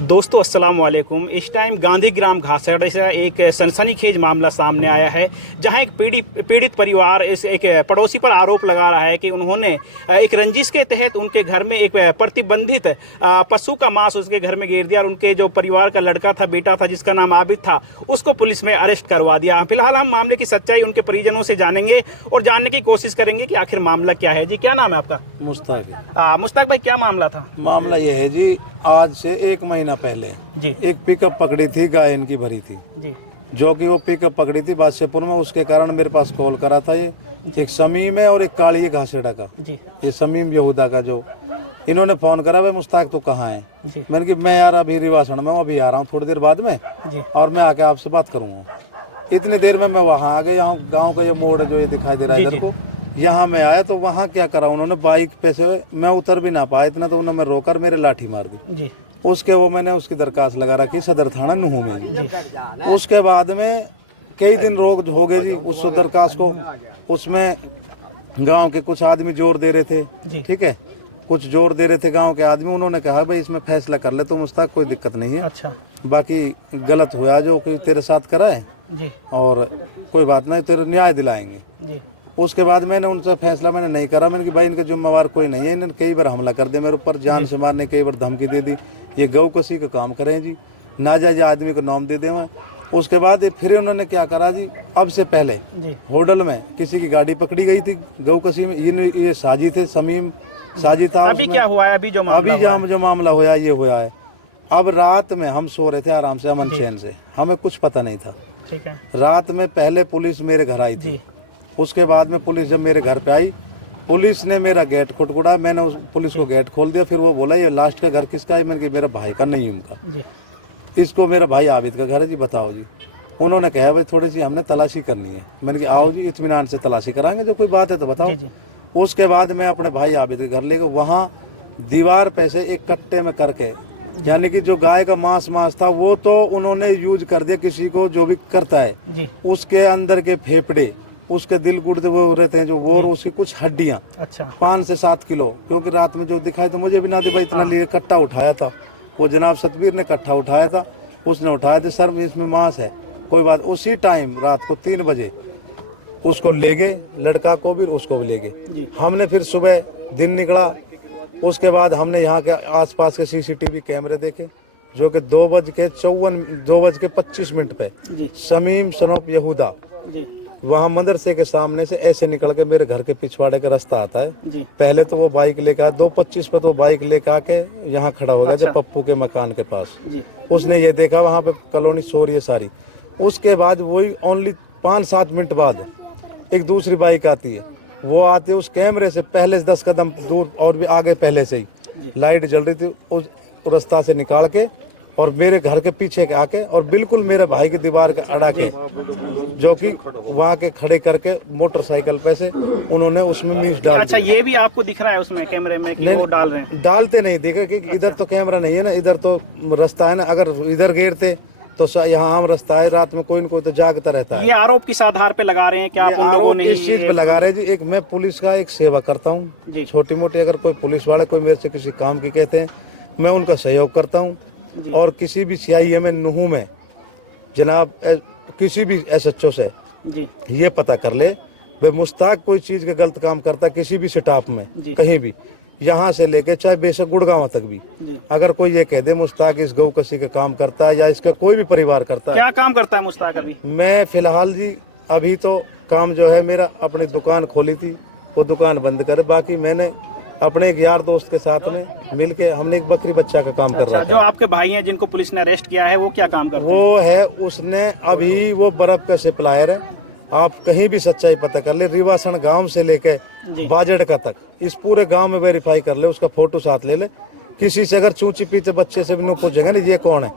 दोस्तों अस्सलाम वालेकुम। इस टाइम गांधीग्राम घासगढ़ से एक सनसनीखेज मामला सामने आया है, जहां एक पीड़ित परिवार इस एक पड़ोसी पर आरोप लगा रहा है कि उन्होंने एक रंजिश के तहत उनके घर में एक प्रतिबंधित पशु का मांस उसके घर में गिर दिया और उनके जो परिवार का लड़का था, बेटा था जिसका नाम आबिद था, उसको पुलिस में अरेस्ट करवा दिया। फिलहाल हम मामले की सच्चाई उनके परिजनों से जानेंगे और जानने की कोशिश करेंगे कि आखिर मामला क्या है। जी क्या नाम है आपका? मुश्ताक। मुश्ताक भाई, क्या मामला था? मामला ये है जी, आज से 1 महीना पहले जी एक पिकअप पकड़ी थी, गाय इनकी भरी थी, जी जो कि वो पिकअप पकड़ी थी बादशाहपुर में। उसके कारण मेरे पास कॉल करा था ये एक शमीम है और एक काली है घासेड़ा का। जी ये शमीम यहूदा का, जो इन्होंने फोन करा, भाई मुश्ताक तो कहाँ है? जी मैंने कि मैं यार अभी रिवासण में हूँ, अभी आ रहा हूँ थोड़ी देर बाद में, जी और मैं आके आपसे बात करूँगा। इतनी देर में मैं वहाँ आ गया। यहाँ गाँव का ये मोड़ है जो ये दिखाई दे रहा है इधर को, यहाँ मैं आया तो वहाँ क्या करा उन्होंने, बाइक पे से मैं उतर भी ना पाया इतना, तो उन्होंने रोकर मेरे लाठी मार दी। जी उसके वो मैंने उसकी दरखास्त लगा रखी सदर थाना नूह में। उसके बाद में कई दिन रोक हो गए जी उस दरखास्त को। उसमें गांव के कुछ आदमी जोर दे रहे थे, ठीक है, कुछ जोर दे रहे थे गांव के आदमी। उन्होंने कहा भाई इसमें फैसला कर ले तो मुश्ताक, कोई दिक्कत नहीं है। अच्छा। बाकी गलत हुआ जो कि तेरे साथ करा है, जी और कोई बात नहीं, तेरे न्याय दिलाएंगे। जी उसके बाद मैंने उनसे फैसला मैंने नहीं करा। मैंने कि भाई इनका जिम्मेवार कोई नहीं है, इन्होंने कई बार हमला कर दिया मेरे ऊपर, जान से मारने, कई बार धमकी दे दी। ये गौ कसी का काम करें जी, नाजायज आदमी को नाम दे दें। उसके बाद फिर उन्होंने क्या करा जी, अब से पहले होटल में किसी की गाड़ी पकड़ी गई थी गौ कसी में। ये साजी थे, शमीम साजी था। अभी क्या हुआ है? अभी जो मामला हुआ ये हुआ है। अब रात में हम सो रहे थे आराम से, अमन चैन से, हमें कुछ पता नहीं था। ठीक है। रात में पहले पुलिस मेरे घर आई थी। उसके बाद में पुलिस जब मेरे घर पे आई, पुलिस ने मेरा गेट खुटखुटा, मैंने उस पुलिस को गेट खोल दिया। फिर वो बोला ये लास्ट का घर किसका है? मैंने कहा मेरा भाई का, नहीं उनका, इसको मेरा भाई आबिद का घर है जी, बताओ जी। उन्होंने कहा भाई थोड़ी सी हमने तलाशी करनी है। मैंने कहा आओ जी, इत्मीनान से तलाशी कराएंगे, जो कोई बात है तो बताओ। उसके बाद मैं अपने भाई आबिद के घर ले गया। वहाँ दीवार पे से एक कट्टे में करके, यानी कि जो गाय का मांस था वो तो उन्होंने यूज कर दिया, किसी को जो भी करता है उसके अंदर के फेफड़े, उसके दिल गुर्दे वो रहते हैं जो वो, और उसकी कुछ हड्डियां। अच्छा। 5 से 7 किलो, क्योंकि रात में जो दिखाई तो मुझे भी ना दे भाई, इतना लिए कट्टा उठाया था वो जनाब सतबीर ने, कट्टा उठाया था उसने, उठाया था सर इसमें मांस है, कोई बात। उसी टाइम रात को 3 बजे उसको ले गए, लड़का को भी उसको भी ले गए। हमने फिर सुबह दिन निकला। उसके बाद हमने यहाँ के आसपास के CCTV कैमरे देखे, जो कि 2:25 पे शमीम सनोप यहूदा वहाँ मदरसे के सामने से ऐसे निकल के मेरे घर के पिछवाड़े का रास्ता आता है। पहले तो वो बाइक लेकर आया 2:25 पे, तो बाइक लेकर आके यहाँ खड़ा हो गया। अच्छा। जब पप्पू के मकान के पास उसने ये देखा वहाँ पे कॉलोनी सो रही है सारी। उसके बाद वही ओनली 5-7 मिनट बाद एक दूसरी बाइक आती है, वो आती है उस कैमरे से पहले से 10 कदम दूर और भी आगे पहले से ही लाइट जल रही थी, उस रास्ता से निकाल के और मेरे घर के पीछे के आके और बिल्कुल मेरे भाई की दीवार के अड़ा के, जो कि वहाँ के खड़े करके मोटरसाइकिल पे से उन्होंने उसमें मीट डाल। अच्छा, ये भी आपको दिख रहा है उसमें कैमरे में कि वो डाल रहे हैं? डालते नहीं देखे कि इधर तो कैमरा नहीं है ना, इधर तो रास्ता है ना। अगर इधर गिरते तो यहाँ आम रास्ता है, रात में कोई न कोई तो जागता रहता है। ये आरोप किस आधार पे लगा रहे हैं? क्या आप उन लोगों ने इस चीज पे लगा रहे हैं जी? एक मैं पुलिस का एक सेवा करता हूँ, छोटी मोटी। अगर कोई पुलिस वाले कोई मेरे से किसी काम की कहते हैं, मैं उनका सहयोग करता हूँ। और किसी भी CIM में नूह में जनाब किसी भी SHO से ये पता कर ले भाई मुश्ताक कोई चीज का गलत काम करता है किसी भी स्टाफ में, कहीं भी, यहाँ से लेके चाहे बेशक गुड़गांव तक भी, अगर कोई ये कह दे मुश्ताक इस गौ कसी का काम करता है या इसका कोई भी परिवार करता है। क्या काम करता है मुश्ताक अभी? मैं फिलहाल जी अभी तो काम जो है मेरा, अपनी दुकान खोली थी वो दुकान बंद करे। बाकी मैंने अपने एक यार दोस्त के साथ में मिलके हमने एक बकरी बच्चा का काम कर रहा है। जो आपके भाई हैं जिनको पुलिस ने अरेस्ट किया है, वो क्या काम करते हैं? वो है उसने अभी वो बर्फ का सप्लायर है। आप कहीं भी सच्चाई पता कर ले, रिवासण गांव से लेके बाजड़का तक, इस पूरे गांव में वेरीफाई कर ले, उसका फोटो साथ ले ले। किसी से अगर चूची पीते बच्चे से भी नहीं पूछेंगे ना ये कौन है,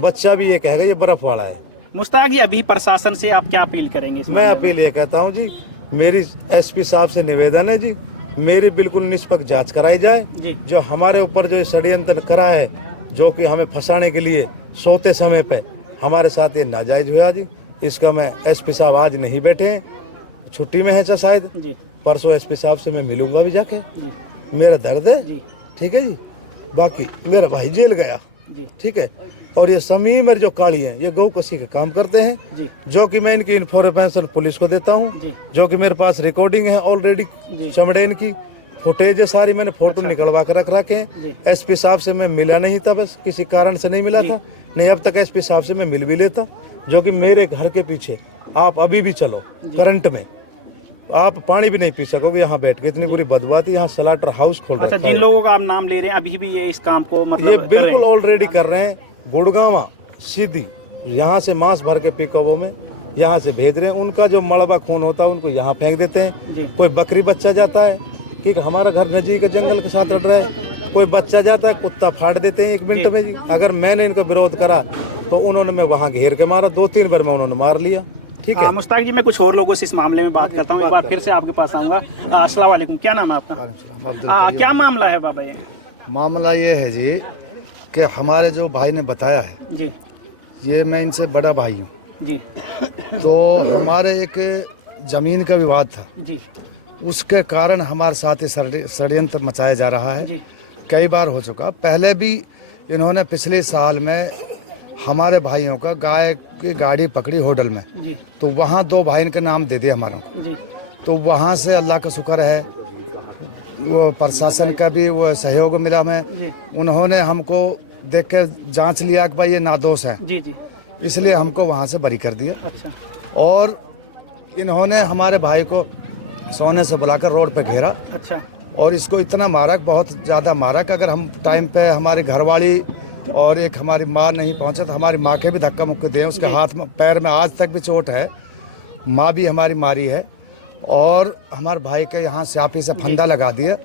बच्चा भी ये कहेगा ये बर्फ वाला है। मुश्ताक जी, अभी प्रशासन से आप क्या अपील करेंगे? मैं अपील ये कहता हूँ जी, मेरी SP साहब से निवेदन है जी, मेरी बिल्कुल निष्पक्ष जांच कराई जाए। जो हमारे ऊपर जो षड्यंत्र करा है, जो कि हमें फंसाने के लिए सोते समय पे हमारे साथ ये नाजायज हुआ जी, इसका मैं SP साहब आज नहीं बैठे हैं, छुट्टी में है शायद, परसों SP साहब से मैं मिलूंगा भी जाके। मेरा दर्द है, ठीक है जी। बाकी मेरा भाई जेल गया, जी। ठीक है। और ये समीम और जो काली है ये गौ कसी का काम करते हैं, जी। जो कि मैं इनकी इन्फॉर्मेशन पुलिस को देता हूँ, जी। जो कि मेरे पास रिकॉर्डिंग है ऑलरेडी, जी। चमड़े इनकी फुटेज है सारी, मैंने फोटो निकलवा कर रख रखे जी। हैं। एसपी साहब से मैं मिला नहीं था, बस किसी कारण से नहीं मिला था, नहीं अब तक एसपी साहब से मैं मिल भी लेता, जो कि मेरे घर के पीछे आप अभी भी चलो करंट में आप पानी भी नहीं पी सकोगे, यहाँ बैठ के इतनी बुरी बदबू आती है। यहाँ स्लाटर हाउस खोल अच्छा, रखा जिन है। लोगों का आप नाम ले रहे हैं अभी भी ये इस काम को मतलब ये कर रहे बिल्कुल हैं? ऑलरेडी कर रहे हैं। गुड़गावा सीधी यहाँ से मांस भर के पिकअपों में यहाँ से भेज रहे हैं। उनका जो मलबा खून होता है उनको यहाँ फेंक देते हैं। जी। कोई बकरी बच्चा जाता है कि हमारा घर नजीक जंगल के साथ रट रहा है, कोई बच्चा जाता है कुत्ता फाड़ देते हैं 1 मिनट में जी। अगर मैंने इनको विरोध करा तो उन्होंने मैं वहाँ घेर के मारा, 2-3 बार मैं उन्होंने मार लिया। ठीक है। मुश्ताक जी, मैं कुछ और लोगों से इस मामले में बात करता हूँ, एक बार फिर से आपके पास आऊंगा। अस्सलाम वालेकुम, क्या नाम है आपका? क्या मामला है बाबा ये? मामला ये है जी कि हमारे जो भाई ने बताया है जी। ये मैं इनसे बड़ा भाई हूँ, जी। तो हमारे एक ज़मीन का विवाद था, जी। उसके कारण हमारे साथ ही षड्यंत्र मचाया जा रहा है। जी। कई बार हो चुका। पहले भी इन्होंने पिछले साल में हमारे भाइयों का गाय की गाड़ी पकड़ी होटल में, जी। तो वहाँ 2 भाई के नाम दे दिए हमारों को। जी। तो वहाँ से अल्लाह का शुक्र है वो प्रशासन का भी वो सहयोग मिला हमें। जी। उन्होंने हमको देख के जांच लिया कि भाई ये नादोष है, जी। जी। इसलिए हमको वहाँ से बरी कर दिया। अच्छा। और इन्होंने हमारे भाई को सोने से बुलाकर रोड पे घेरा अच्छा। और इसको इतना मारा, बहुत ज़्यादा मारा कि अगर हम टाइम पे हमारी घरवाली और एक हमारी माँ नहीं पहुँचे तो हमारी माँ के भी धक्का मुक्के दें। उसके हाथ में पैर में आज तक भी चोट है, माँ भी हमारी मारी है। और हमारे भाई के यहाँ स्यापी से फंदा लगा दिया,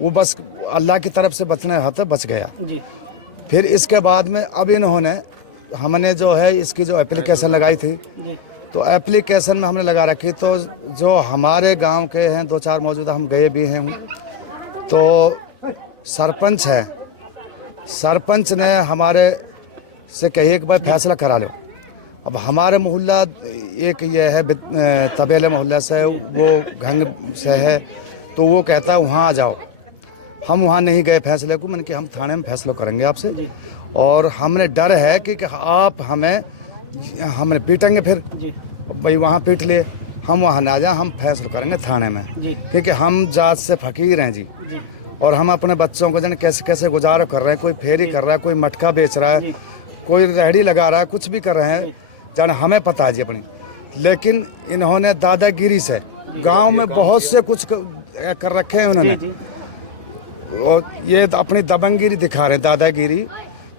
वो बस अल्लाह की तरफ से बचने हाथ बच गया। जी। फिर इसके बाद में अब इन्होंने हमने जो है इसकी जो एप्लीकेशन लगाई थी, जी। तो एप्लीकेशन में हमने लगा रखी, तो जो हमारे गांव के हैं 2-4 मौजूदा, हम गए भी हैं, तो सरपंच है, सरपंच ने हमारे से कही कि भाई फैसला करा लो। अब हमारे मोहल्ला एक ये है तबेले मोहल्ला से, वो घंग से है, तो वो कहता है वहाँ आ जाओ। हम वहाँ नहीं गए फैसले को, मैंने कि हम थाने में फैसला करेंगे आपसे, और हमने डर है कि आप हमें पीटेंगे फिर। जी। भाई वहाँ पीट ले, हम वहाँ ना जाए, हम फैसला करेंगे थाने में, क्योंकि हम जात से फकीर हैं जी। जी। और हम अपने बच्चों को जाने कैसे कैसे गुजारा कर रहे हैं, कोई फेरी कर रहा है, कोई मटका बेच रहा है, कोई रेहड़ी लगा रहा है, कुछ भी कर रहे हैं, जाने हमें पता है जी अपनी। लेकिन इन्होंने दादागिरी से गांव में बहुत से कुछ कर रखे हैं उन्होंने, और ये अपनी दबंगिरी दिखा रहे हैं, दादागिरी।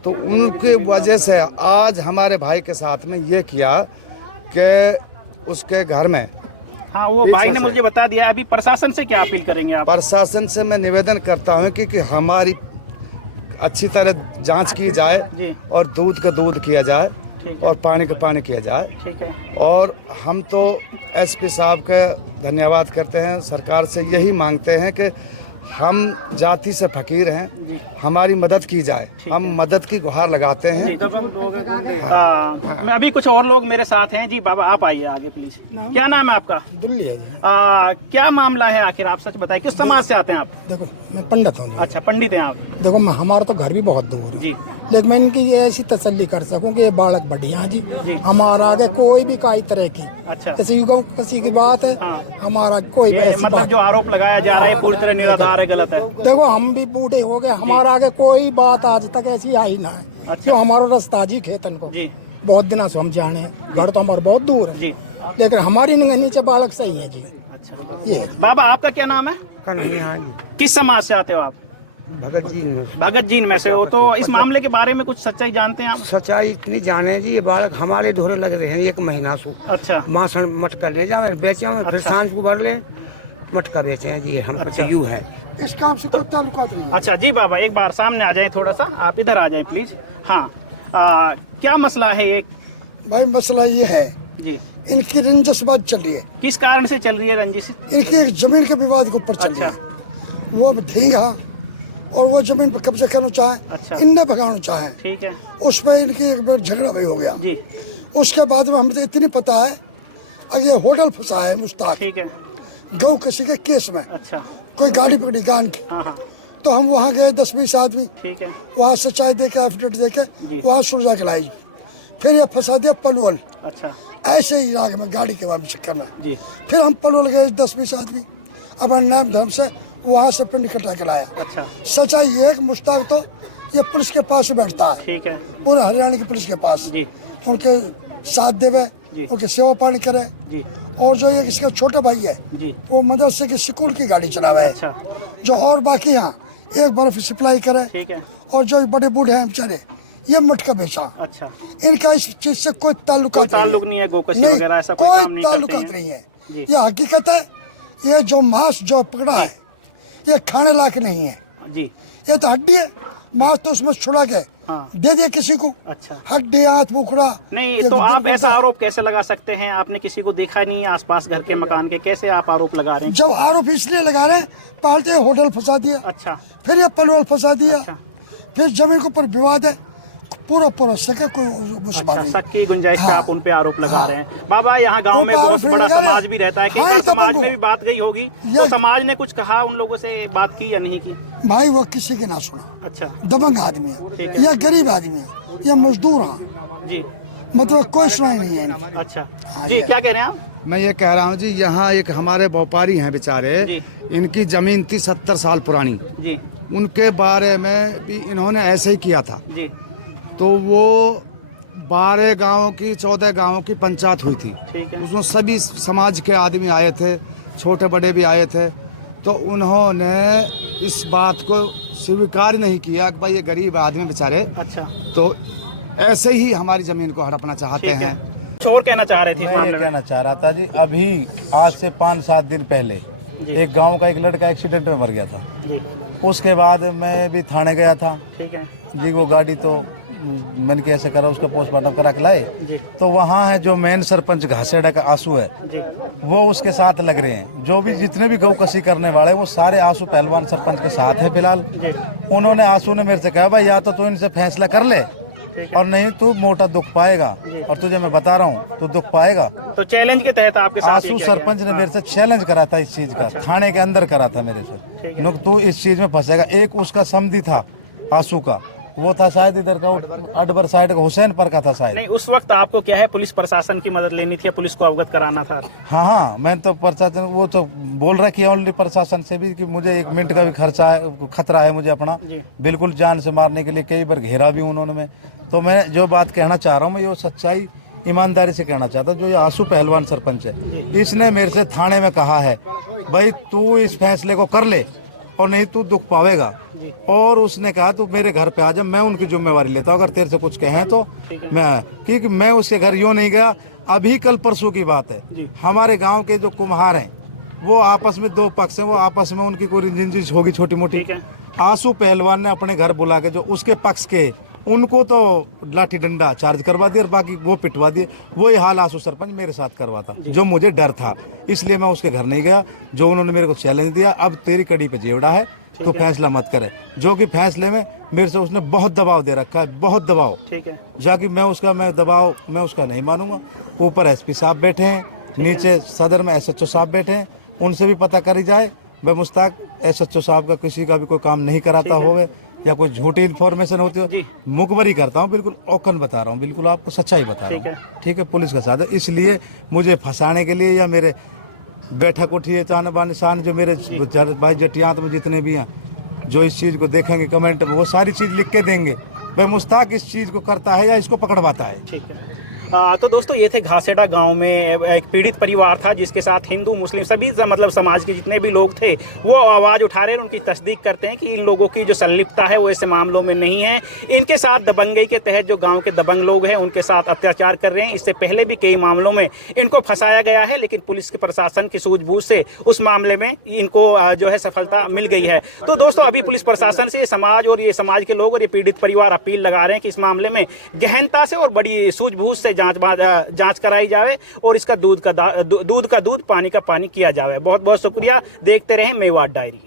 तो उनकी वजह से आज हमारे भाई के साथ में ये किया कि उसके घर में, हाँ, वो भाई ने मुझे बता दिया। अभी प्रशासन से क्या अपील करेंगे आप? प्रशासन से मैं निवेदन करता हूँ कि हमारी अच्छी तरह जांच की जाए और दूध का दूध किया जाए और पानी का पानी किया जाए। ठीक है। और हम तो एसपी साहब का धन्यवाद करते हैं, सरकार से यही मांगते हैं कि हम जाति से फकीर हैं, हमारी मदद की जाए, हम मदद की गुहार लगाते हैं। मैं अभी कुछ और लोग मेरे साथ हैं जी। बाबा आप आइए आगे प्लीज। क्या नाम है आपका? दुल्ली। क्या मामला है आखिर, आप सच बताइए, किस समाज से आते हैं आप? देखो मैं पंडित हूँ। अच्छा, पंडित हैं आप। देखो हमारा तो घर भी बहुत दूर है जी, लेकिन मैं इनकी ये ऐसी तसल्ली कर सकूं कि ये बालक बढ़िया है जी। हमारा आगे कोई भी काई तरह की अच्छा, किसी की बात है, हमारा कोई ऐसी मतलब बात। जो आरोप लगाया जा रहा है पूरी तरह निराधार है, गलत है। देखो हम भी बूढ़े हो गए, हमारा आगे कोई बात आज तक ऐसी आई ना है। अच्छा। क्यों हमारा रास्ता जी खेतन को जी, बहुत दिनों से हम जाने, घर तो हमारा बहुत दूर है जी, लेकिन हमारी नीचे बालक सही है जी। अच्छा। ये बाबा आपका क्या नाम है? कन्हैया किस समाज से आते हो आप? भगत जी ने भगत जी में से हो, तो इस मामले के बारे में कुछ सच्चाई जानते हैं आप? सच्चाई इतनी जाने जी, ये बालक हमारे धोरे लग रहे हैं 1 महीना से। अच्छा, मासन मटका ले जावे बेचे हैं, फिर सांझ को भर ले मटका बेचे हैं जी। हम अच्छा। यू है इस काम से कोई ताल्लुकात नहीं। अच्छा जी बाबा, एक बार सामने आ जाए, थोड़ा सा आप इधर आ जाए प्लीज। हाँ, क्या मसला है ये? भाई मसला ये है, जी, इनकी रंजिशबाज चल रही है। किस कारण से चल रही है रंजिश? इनकी एक जमीन के विवाद के ऊपर चल रही है। वो ढींगा और वो जमीन पर कब्जा करना चाहे, अच्छा, इनने भगाना चाहे, ठीक है, उस पर इनकी एक बार झगड़ा भी हो गया जी। उसके बाद में हमें तो इतनी पता है, अगर ये होटल फंसा है मुश्ताक ठीक है, गौ किसी के केस में, अच्छा, कोई गाड़ी पकड़ी गान की, हाँ हाँ, तो हम वहाँ गए 10-20 आदमी, ठीक है। वहाँ से चाय दे के एफिडेविट दे के वहाँ सुलझा के लाई, फिर ये फंसा दिया पलवल। अच्छा ऐसे ही राग में गाड़ी के बारे चक्कर में जी। फिर हम पलवल गए 10-20 आदमी, अपने नाम धर्म से वहाँ से पिंड कटा के लाया। अच्छा सच्चाई ये कि मुश्ताक तो ये पुलिस के पास बैठता है, ठीक है पूरे हरियाणा की पुलिस के पास, जी उनके साथ देवे, उनकी सेवा पानी करे। जी और जो ये इसका छोटा भाई है जी वो मदरसे की स्कूल की गाड़ी चलावे है। अच्छा जो और बाकी यहाँ एक बर्फ सप्लाई करे, ठीक है। और जो बड़े बूढ़े हैं बेचारे ये मटका बेचा। अच्छा इनका इस चीज से कोई ताल्लुकात नहीं है, गोकशी वगैरह ऐसा कोई काम नहीं करते ताल्लुकात हैं। नहीं है। जी। ये हकीकत है, ये जो मांस जो पकड़ा है ये खाने लायक नहीं है, जी ये तो हड्डी है, मांस तो उसमें छुड़ा के हाँ। दे दिया किसी को। अच्छा हड्डी हाथ मुखड़ा नहीं, ये तो आप गुर्दा। ऐसा आरोप कैसे लगा सकते हैं? आपने किसी को देखा नहीं है आसपास घर के मकान के, कैसे आप आरोप लगा रहे हैं? जब आरोप इसलिए लगा रहे हैं, पालते होटल फंसा दिया, अच्छा फिर ये पलवल फंसा दिया, अच्छा। फिर जमीन के ऊपर विवाद है, पूरा सके कोई उस बात अच्छा, नहीं। शक की गुंजाइश पे हाँ। आप उन पे आरोप लगा रहे हैं। बाबा यहाँ गांव में वो बहुत आरोप बड़ा लगा रहे हैं। समाज भी रहता है, कई हाँ, बार तो समाज बंधु। में भी बात गई होगी, तो ये- समाज ने कुछ कहा, उन लोगों से बात की या नहीं की? भाई वो किसी की ना सुना, अच्छा दबंग आदमी ठीक है, है। या गरीब आदमी है, या मजदूर है, जी मतलब कोई सुनाई नहीं है इनकी। अच्छा जी, क्या कह रहे हैं आप? मैं ये कह रहा हूँ जी, यहाँ एक हमारे व्यापारी हैं बेचारे, जी। इनकी जमीन थी 70 साल पुरानी, जी उनके बारे में भी इन्होंने ऐसे ही किया था। जी तो वो 12 गांवों की 14 गांवों की पंचायत हुई थी, ठीक है। उसमें सभी समाज के आदमी आए थे, छोटे बड़े भी आए थे। तो उन्होंने इस बात को स्वीकार नहीं किया कि भाई ये गरीब आदमी बेचारे, अच्छा तो ऐसे ही हमारी जमीन को हड़पना चाहते ठीक है। हैं। कुछ और कहना चाह रहे थे इस मैं ये मामले में? कहना चाह रहा था जी, अभी आज से 5-7 दिन पहले जी। एक गांव का एक लड़का एक्सीडेंट में मर गया था। जी उसके बाद मैं भी थाने गया था ठीक है जी, वो गाड़ी तो मैंने कैसे करा, उसका पोस्टमार्टम करा के लाए। जी तो वहाँ है जो मेन सरपंच घासेड़ा का आंसू है, जी वो उसके साथ लग रहे हैं। जो भी जितने भी गौ कसी करने वाले वो सारे आंसू पहलवान सरपंच के साथ है फिलहाल। जी उन्होंने आंसू ने मेरे से कहा भाई या तो तू इनसे फैसला कर ले और नहीं तू मोटा दुख पाएगा, और तुझे मैं बता रहा हूँ तू दुख पाएगा। तो चैलेंज के तहत आपके साथ ये आंसू किया गया? सरपंच ने मेरे से चैलेंज करा था इस चीज का, थाने के अंदर करा था मेरे ठीक से, है। नुक तू इस चीज में फंसेगा। एक उसका समधी था आंसू का, वो था शायद इधर का अडबर साइड का, हुसैनपुर का था शायद। नहीं, उस वक्त आपको क्या है, पुलिस प्रशासन की मदद लेनी थी या पुलिस को अवगत कराना था? हाँ, मैं तो प्रशासन वो तो बोल रहा कि ऑलरेडी प्रशासन से भी कि मुझे 1 मिनट का भी खतरा है मुझे अपना, जी। बिल्कुल जान से मारने के लिए कई बार घेरा भी उन्होंने। मैं तो मैं जो बात कहना चाह रहा हूँ, मैं ये सच्चाई ईमानदारी से कहना चाहता हूँ। जो ये आंसू पहलवान सरपंच है, इसने मेरे से थाने में कहा है भाई तू इस फैसले को कर ले और नहीं तू दुख पावेगा। और उसने कहा तू मेरे घर पे आ जा, मैं उनकी जिम्मेवारी लेता हूँ, अगर तेरे से कुछ कहें तो मैं, क्योंकि मैं उसके घर यूँ नहीं गया। अभी कल परसों की बात है, हमारे गांव के जो कुम्हार हैं वो आपस में 2 पक्ष हैं, वो आपस में उनकी कोई रंजिश होगी छोटी मोटी। ठीक है। आंसू पहलवान ने अपने घर बुला के जो उसके पक्ष के उनको तो लाठी डंडा चार्ज करवा दिया और बाकी वो पिटवा दिए। वही हाल आंसू सरपंच मेरे साथ करवाता, जो मुझे डर था, इसलिए मैं उसके घर नहीं गया। जो उन्होंने मेरे को चैलेंज दिया, अब तेरी कड़ी पे जेवड़ा है तो फैसला मत करे, जो कि फैसले में मेरे से उसने बहुत दबाव दे रखा है, बहुत दबाव। ठीक है जाकि मैं उसका नहीं मानूंगा। ऊपर एसपी साहब बैठे हैं, नीचे सदर में एसएचओ साहब बैठे हैं, उनसे भी पता करी जाए। मैं मुश्ताक एसएचओ साहब का किसी का भी कोई काम नहीं कराता होवे या कोई झूठी इन्फॉर्मेशन होती हो, मुखबरी करता हूँ, बिल्कुल ओकन बता रहा हूँ, बिल्कुल आपको सच्चाई बता रहा हूँ। ठीक है, पुलिस का साथ है, इसलिए मुझे फंसाने के लिए या मेरे बैठक उठिए चान बान शान जो मेरे भाई जटियात में जितने भी हैं जो इस चीज़ को देखेंगे कमेंट में, वो सारी चीज़ लिख के देंगे भाई मुश्ताक इस चीज़ को करता है या इसको पकड़वाता है। ठीक है। तो दोस्तों, ये थे घासेड़ा गांव में एक पीड़ित परिवार था जिसके साथ हिंदू मुस्लिम सभी मतलब समाज के जितने भी लोग थे वो आवाज़ उठा रहे हैं। उनकी तस्दीक करते हैं कि इन लोगों की जो संलिप्तता है वो ऐसे मामलों में नहीं है। इनके साथ दबंगई के तहत जो गांव के दबंग लोग हैं उनके साथ अत्याचार कर रहे हैं। इससे पहले भी कई मामलों में इनको फंसाया गया है, लेकिन पुलिस के प्रशासन की सूझबूझ से उस मामले में इनको जो है सफलता मिल गई है। तो दोस्तों, अभी पुलिस प्रशासन से समाज और ये समाज के लोग और ये पीड़ित परिवार अपील लगा रहे हैं कि इस मामले में गहनता से और बड़ी सूझबूझ से जांच कराई जाए और इसका दूध का दूध पानी का पानी किया जाए। बहुत बहुत शुक्रिया। देखते रहें मेवाड़ डायरी।